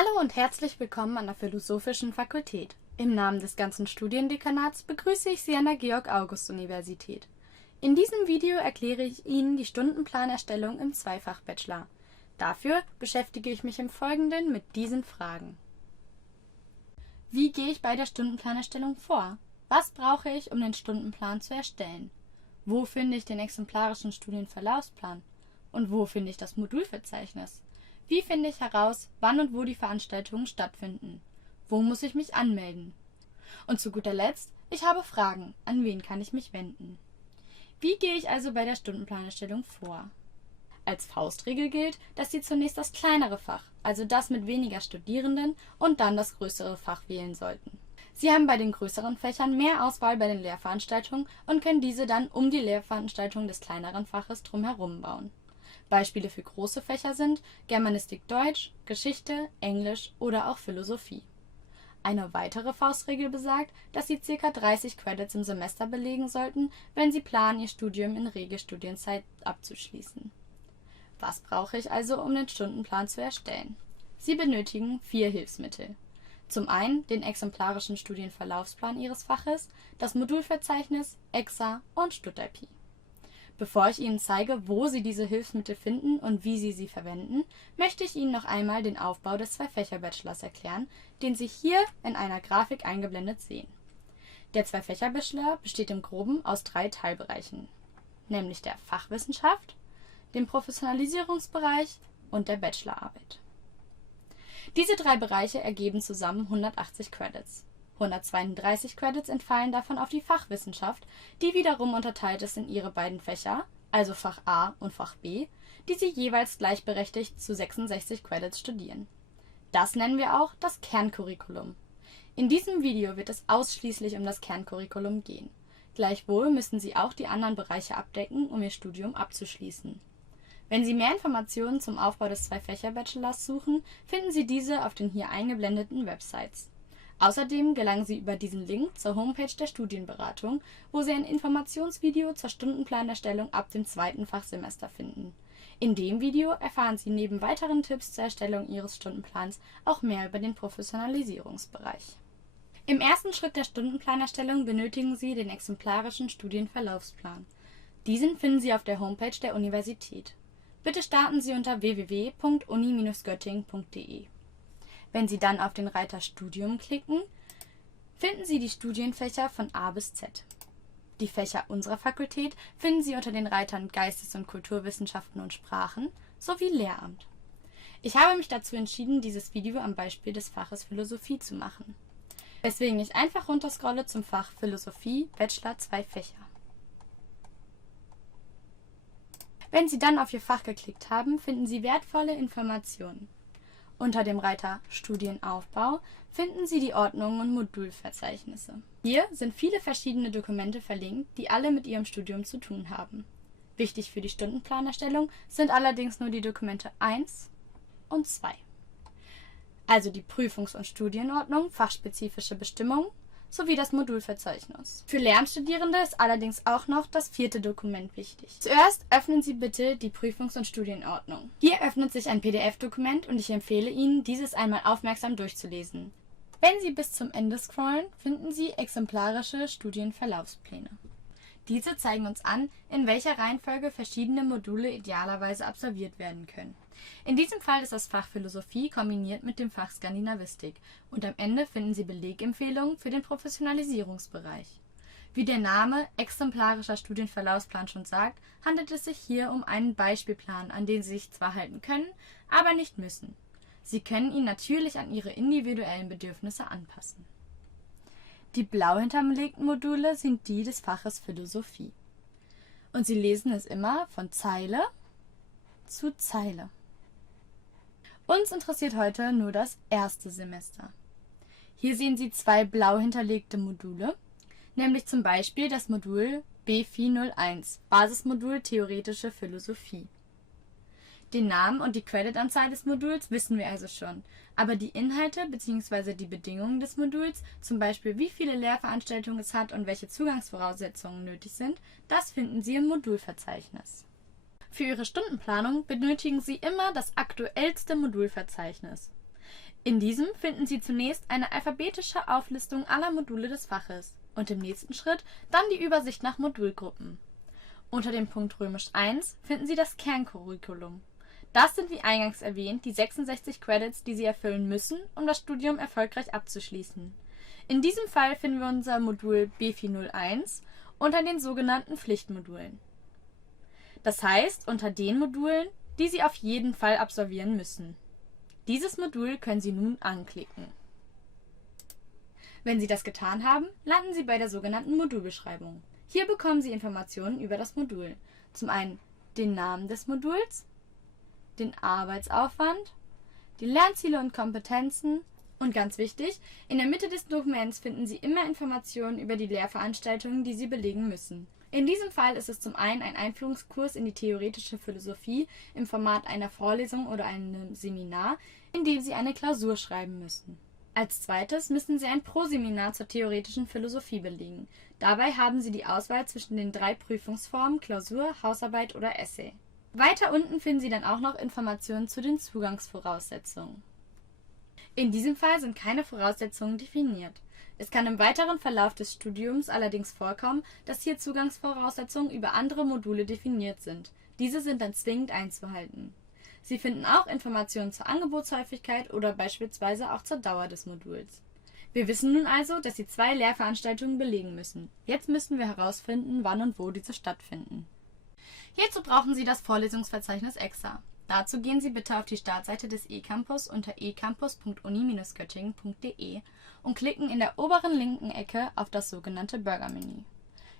Hallo und herzlich willkommen an der Philosophischen Fakultät. Im Namen des ganzen Studiendekanats begrüße ich Sie an der Georg-August-Universität. In diesem Video erkläre ich Ihnen die Stundenplanerstellung im Zweifach-Bachelor. Dafür beschäftige ich mich im Folgenden mit diesen Fragen. Wie gehe ich bei der Stundenplanerstellung vor? Was brauche ich, um den Stundenplan zu erstellen? Wo finde ich den exemplarischen Studienverlaufsplan? Und wo finde ich das Modulverzeichnis? Wie finde ich heraus, wann und wo die Veranstaltungen stattfinden? Wo muss ich mich anmelden? Und zu guter Letzt, ich habe Fragen. An wen kann ich mich wenden? Wie gehe ich also bei der Stundenplanerstellung vor? Als Faustregel gilt, dass Sie zunächst das kleinere Fach, also das mit weniger Studierenden, und dann das größere Fach wählen sollten. Sie haben bei den größeren Fächern mehr Auswahl bei den Lehrveranstaltungen und können diese dann um die Lehrveranstaltungen des kleineren Faches drumherum bauen. Beispiele für große Fächer sind Germanistik Deutsch, Geschichte, Englisch oder auch Philosophie. Eine weitere Faustregel besagt, dass Sie ca. 30 Credits im Semester belegen sollten, wenn Sie planen, Ihr Studium in Regelstudienzeit abzuschließen. Was brauche ich also, um den Stundenplan zu erstellen? Sie benötigen 4 Hilfsmittel. Zum einen den exemplarischen Studienverlaufsplan Ihres Faches, das Modulverzeichnis, Exa und StudIP. Bevor ich Ihnen zeige, wo Sie diese Hilfsmittel finden und wie Sie sie verwenden, möchte ich Ihnen noch einmal den Aufbau des Zwei-Fächer-Bachelors erklären, den Sie hier in einer Grafik eingeblendet sehen. Der Zwei-Fächer-Bachelor besteht im Groben aus 3 Teilbereichen, nämlich der Fachwissenschaft, dem Professionalisierungsbereich und der Bachelorarbeit. Diese 3 Bereiche ergeben zusammen 180 Credits. 132 Credits entfallen davon auf die Fachwissenschaft, die wiederum unterteilt ist in ihre beiden Fächer, also Fach A und Fach B, die sie jeweils gleichberechtigt zu 66 Credits studieren. Das nennen wir auch das Kerncurriculum. In diesem Video wird es ausschließlich um das Kerncurriculum gehen. Gleichwohl müssen Sie auch die anderen Bereiche abdecken, um Ihr Studium abzuschließen. Wenn Sie mehr Informationen zum Aufbau des Zwei-Fächer-Bachelors suchen, finden Sie diese auf den hier eingeblendeten Websites. Außerdem gelangen Sie über diesen Link zur Homepage der Studienberatung, wo Sie ein Informationsvideo zur Stundenplanerstellung ab dem 2. Fachsemester finden. In dem Video erfahren Sie neben weiteren Tipps zur Erstellung Ihres Stundenplans auch mehr über den Professionalisierungsbereich. Im ersten Schritt der Stundenplanerstellung benötigen Sie den exemplarischen Studienverlaufsplan. Diesen finden Sie auf der Homepage der Universität. Bitte starten Sie unter www.uni-göttingen.de. Wenn Sie dann auf den Reiter Studium klicken, finden Sie die Studienfächer von A bis Z. Die Fächer unserer Fakultät finden Sie unter den Reitern Geistes- und Kulturwissenschaften und Sprachen sowie Lehramt. Ich habe mich dazu entschieden, dieses Video am Beispiel des Faches Philosophie zu machen, weswegen ich einfach runterscrolle zum Fach Philosophie Bachelor 2 Fächer. Wenn Sie dann auf Ihr Fach geklickt haben, finden Sie wertvolle Informationen. Unter dem Reiter Studienaufbau finden Sie die Ordnungen und Modulverzeichnisse. Hier sind viele verschiedene Dokumente verlinkt, die alle mit Ihrem Studium zu tun haben. Wichtig für die Stundenplanerstellung sind allerdings nur die Dokumente 1 und 2. Also die Prüfungs- und Studienordnung, fachspezifische Bestimmungen sowie das Modulverzeichnis. Für Lehramtsstudierende ist allerdings auch noch das 4. Dokument wichtig. Zuerst öffnen Sie bitte die Prüfungs- und Studienordnung. Hier öffnet sich ein PDF-Dokument und ich empfehle Ihnen, dieses einmal aufmerksam durchzulesen. Wenn Sie bis zum Ende scrollen, finden Sie exemplarische Studienverlaufspläne. Diese zeigen uns an, in welcher Reihenfolge verschiedene Module idealerweise absolviert werden können. In diesem Fall ist das Fach Philosophie kombiniert mit dem Fach Skandinavistik und am Ende finden Sie Belegempfehlungen für den Professionalisierungsbereich. Wie der Name exemplarischer Studienverlaufsplan schon sagt, handelt es sich hier um einen Beispielplan, an den Sie sich zwar halten können, aber nicht müssen. Sie können ihn natürlich an Ihre individuellen Bedürfnisse anpassen. Die blau hinterlegten Module sind die des Faches Philosophie. Und Sie lesen es immer von Zeile zu Zeile. Uns interessiert heute nur das erste Semester. Hier sehen Sie 2 blau hinterlegte Module, nämlich zum Beispiel das Modul B401, Basismodul Theoretische Philosophie. Den Namen und die Creditanzahl des Moduls wissen wir also schon, aber die Inhalte bzw. die Bedingungen des Moduls, zum Beispiel wie viele Lehrveranstaltungen es hat und welche Zugangsvoraussetzungen nötig sind, das finden Sie im Modulverzeichnis. Für Ihre Stundenplanung benötigen Sie immer das aktuellste Modulverzeichnis. In diesem finden Sie zunächst eine alphabetische Auflistung aller Module des Faches und im nächsten Schritt dann die Übersicht nach Modulgruppen. Unter dem Punkt I finden Sie das Kerncurriculum. Das sind wie eingangs erwähnt die 66 Credits, die Sie erfüllen müssen, um das Studium erfolgreich abzuschließen. In diesem Fall finden wir unser Modul B401 unter den sogenannten Pflichtmodulen. Das heißt, unter den Modulen, die Sie auf jeden Fall absolvieren müssen. Dieses Modul können Sie nun anklicken. Wenn Sie das getan haben, landen Sie bei der sogenannten Modulbeschreibung. Hier bekommen Sie Informationen über das Modul. Zum einen den Namen des Moduls, den Arbeitsaufwand, die Lernziele und Kompetenzen und ganz wichtig, in der Mitte des Dokuments finden Sie immer Informationen über die Lehrveranstaltungen, die Sie belegen müssen. In diesem Fall ist es zum einen ein Einführungskurs in die theoretische Philosophie im Format einer Vorlesung oder einem Seminar, in dem Sie eine Klausur schreiben müssen. Als zweites müssen Sie ein Proseminar zur theoretischen Philosophie belegen. Dabei haben Sie die Auswahl zwischen den 3 Prüfungsformen Klausur, Hausarbeit oder Essay. Weiter unten finden Sie dann auch noch Informationen zu den Zugangsvoraussetzungen. In diesem Fall sind keine Voraussetzungen definiert. Es kann im weiteren Verlauf des Studiums allerdings vorkommen, dass hier Zugangsvoraussetzungen über andere Module definiert sind. Diese sind dann zwingend einzuhalten. Sie finden auch Informationen zur Angebotshäufigkeit oder beispielsweise auch zur Dauer des Moduls. Wir wissen nun also, dass Sie 2 Lehrveranstaltungen belegen müssen. Jetzt müssen wir herausfinden, wann und wo diese stattfinden. Hierzu brauchen Sie das Vorlesungsverzeichnis EXA. Dazu gehen Sie bitte auf die Startseite des eCampus unter ecampus.uni-göttingen.de und klicken in der oberen linken Ecke auf das sogenannte Burger-Menü.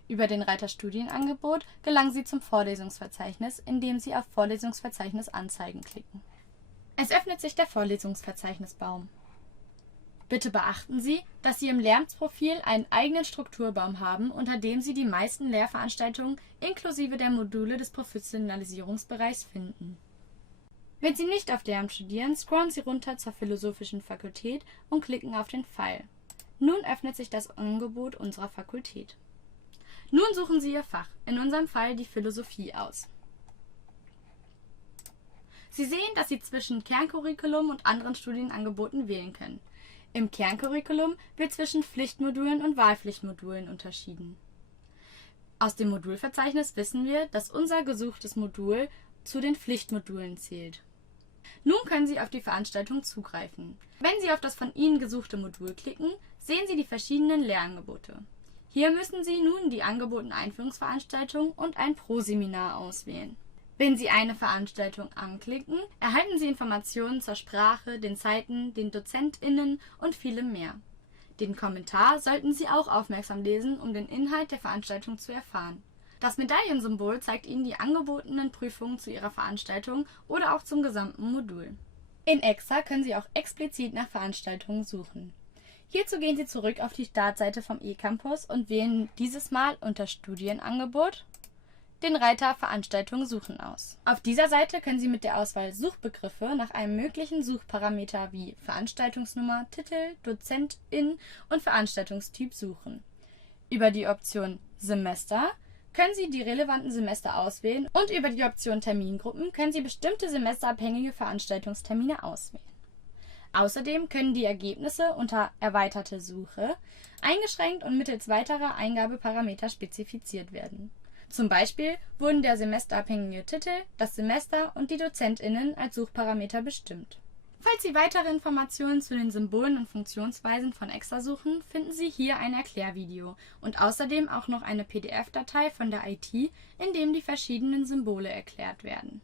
Über den Reiter Studienangebot gelangen Sie zum Vorlesungsverzeichnis, indem Sie auf Vorlesungsverzeichnis anzeigen klicken. Es öffnet sich der Vorlesungsverzeichnisbaum. Bitte beachten Sie, dass Sie im Lehramtsprofil einen eigenen Strukturbaum haben, unter dem Sie die meisten Lehrveranstaltungen inklusive der Module des Professionalisierungsbereichs finden. Wenn Sie nicht auf Lehramt studieren, scrollen Sie runter zur Philosophischen Fakultät und klicken auf den Pfeil. Nun öffnet sich das Angebot unserer Fakultät. Nun suchen Sie Ihr Fach, in unserem Fall die Philosophie, aus. Sie sehen, dass Sie zwischen Kerncurriculum und anderen Studienangeboten wählen können. Im Kerncurriculum wird zwischen Pflichtmodulen und Wahlpflichtmodulen unterschieden. Aus dem Modulverzeichnis wissen wir, dass unser gesuchtes Modul zu den Pflichtmodulen zählt. Nun können Sie auf die Veranstaltung zugreifen. Wenn Sie auf das von Ihnen gesuchte Modul klicken, sehen Sie die verschiedenen Lehrangebote. Hier müssen Sie nun die angebotene Einführungsveranstaltung und ein Proseminar auswählen. Wenn Sie eine Veranstaltung anklicken, erhalten Sie Informationen zur Sprache, den Zeiten, den DozentInnen und vielem mehr. Den Kommentar sollten Sie auch aufmerksam lesen, um den Inhalt der Veranstaltung zu erfahren. Das Medaillensymbol zeigt Ihnen die angebotenen Prüfungen zu Ihrer Veranstaltung oder auch zum gesamten Modul. In EXA können Sie auch explizit nach Veranstaltungen suchen. Hierzu gehen Sie zurück auf die Startseite vom eCampus und wählen dieses Mal unter Studienangebot den Reiter Veranstaltungen suchen aus. Auf dieser Seite können Sie mit der Auswahl Suchbegriffe nach einem möglichen Suchparameter wie Veranstaltungsnummer, Titel, DozentIn und Veranstaltungstyp suchen. Über die Option Semester können Sie die relevanten Semester auswählen und über die Option Termingruppen können Sie bestimmte semesterabhängige Veranstaltungstermine auswählen. Außerdem können die Ergebnisse unter Erweiterte Suche eingeschränkt und mittels weiterer Eingabeparameter spezifiziert werden. Zum Beispiel wurden der semesterabhängige Titel, das Semester und die DozentInnen als Suchparameter bestimmt. Falls Sie weitere Informationen zu den Symbolen und Funktionsweisen von EXA suchen, finden Sie hier ein Erklärvideo und außerdem auch noch eine PDF-Datei von der IT, in dem die verschiedenen Symbole erklärt werden.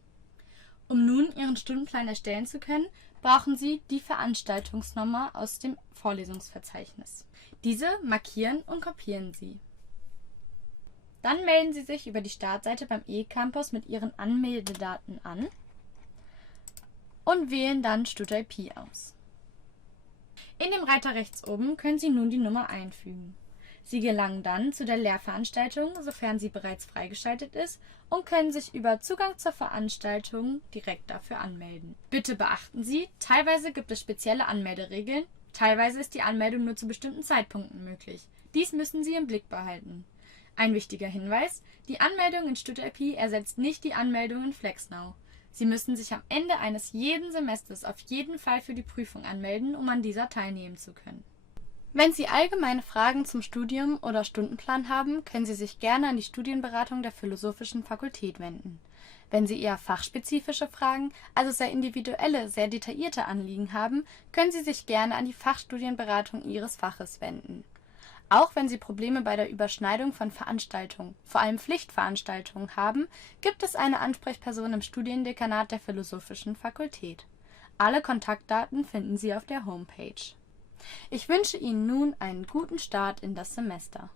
Um nun Ihren Stundenplan erstellen zu können, brauchen Sie die Veranstaltungsnummer aus dem Vorlesungsverzeichnis. Diese markieren und kopieren Sie. Dann melden Sie sich über die Startseite beim eCampus mit Ihren Anmeldedaten an und wählen dann StudIP aus. In dem Reiter rechts oben können Sie nun die Nummer einfügen. Sie gelangen dann zu der Lehrveranstaltung, sofern sie bereits freigeschaltet ist, und können sich über Zugang zur Veranstaltung direkt dafür anmelden. Bitte beachten Sie, teilweise gibt es spezielle Anmelderegeln, teilweise ist die Anmeldung nur zu bestimmten Zeitpunkten möglich. Dies müssen Sie im Blick behalten. Ein wichtiger Hinweis: Die Anmeldung in StudIP ersetzt nicht die Anmeldung in FlexNow. Sie müssen sich am Ende eines jeden Semesters auf jeden Fall für die Prüfung anmelden, um an dieser teilnehmen zu können. Wenn Sie allgemeine Fragen zum Studium oder Stundenplan haben, können Sie sich gerne an die Studienberatung der Philosophischen Fakultät wenden. Wenn Sie eher fachspezifische Fragen, also sehr individuelle, sehr detaillierte Anliegen haben, können Sie sich gerne an die Fachstudienberatung Ihres Faches wenden. Auch wenn Sie Probleme bei der Überschneidung von Veranstaltungen, vor allem Pflichtveranstaltungen, haben, gibt es eine Ansprechperson im Studiendekanat der Philosophischen Fakultät. Alle Kontaktdaten finden Sie auf der Homepage. Ich wünsche Ihnen nun einen guten Start in das Semester.